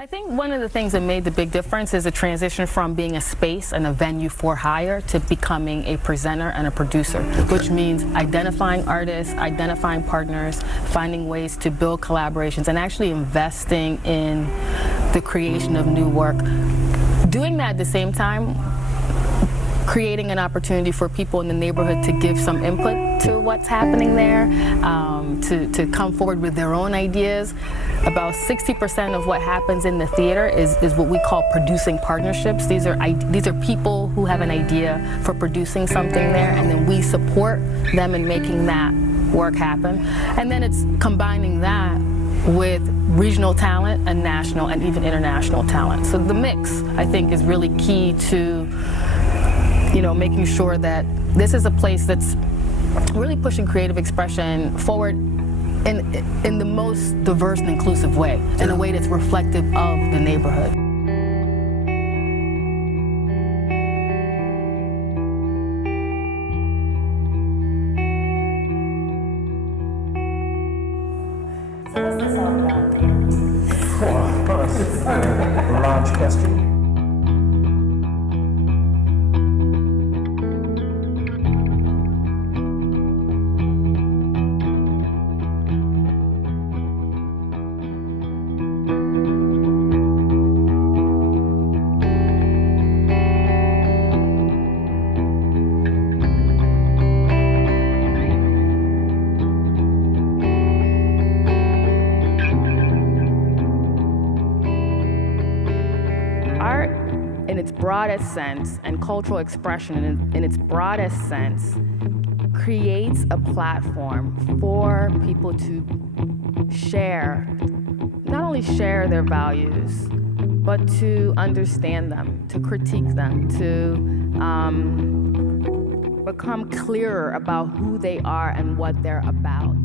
I think one of the things that made the big difference is the transition from being a space and a venue for hire to becoming a presenter and a producer, which means identifying artists, identifying partners, finding ways to build collaborations, and actually investing in the creation of new work. Doing that at the same time, creating an opportunity for people in the neighborhood to give some input to what's happening there, to come forward with their own ideas. About 60% of what happens in the theater is what we call producing partnerships. These are people who have an idea for producing something there, and then we support them in making that work happen. And then it's combining that with regional talent and national and even international talent. So the mix, I think, is really key to making sure that this is a place that's really pushing creative expression forward in the most diverse and inclusive way, in a way that's reflective of the neighborhood. So what's this all about, man? A large question. Art in its broadest sense and cultural expression in its broadest sense creates a platform for people to share, not only share their values, but to understand them, to critique them, to become clearer about who they are and what they're about.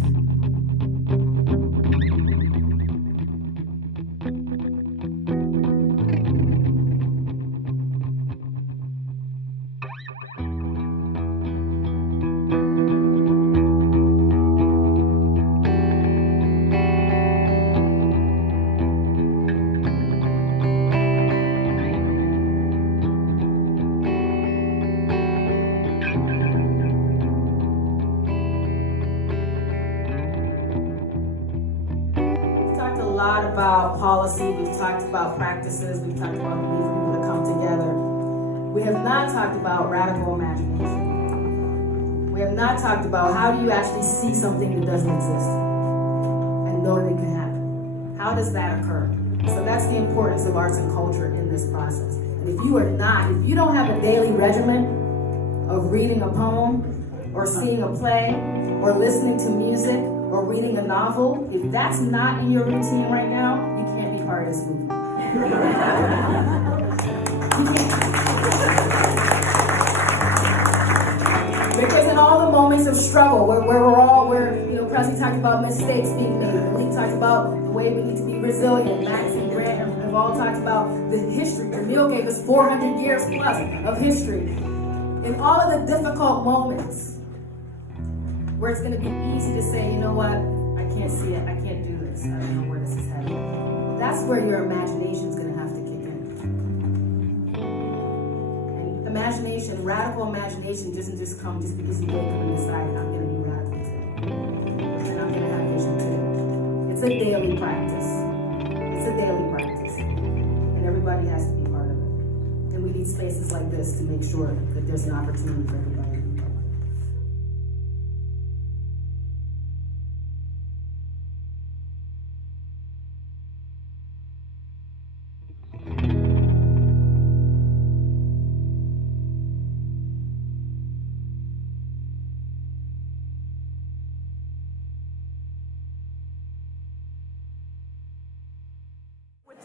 A lot about policy, we've talked about practices, we've talked about the need for people to come together. We have not talked about radical imagination. We have not talked about how do you actually see something that doesn't exist and know that it can happen. How does that occur? So that's the importance of arts and culture in this process. And if you don't have a daily regimen of reading a poem or seeing a play or listening to music or reading a novel, if that's not in your routine right now, you can't be part of this movement. Because in all the moments of struggle, where Presley talked about mistakes being made, Malik talked about the way we need to be resilient, Max and Grant have all talked about the history. Camille gave us 400 years plus of history. In all of the difficult moments, where it's going to be easy to say, you know what, I can't see it, I can't do this, I don't know where this is headed. That's where your imagination is going to have to kick in. And imagination, radical imagination doesn't just come just because you wake up and decide, I'm going to be radical today. And I'm going to have vision today. It's a daily practice. It's a daily practice. And everybody has to be part of it. And we need spaces like this to make sure that there's an opportunity for everybody.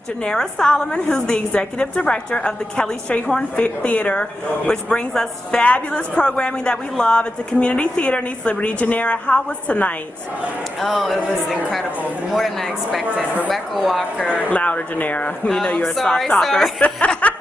Janera Solomon, who's the executive director of the Kelly Strayhorn Theater, which brings us fabulous programming that we love. It's a community theater in East Liberty. Janera, how was tonight? Oh, it was incredible. More than I expected. Rebecca Walker. Louder, Janera. You know you're a sorry, soft talker. Sorry.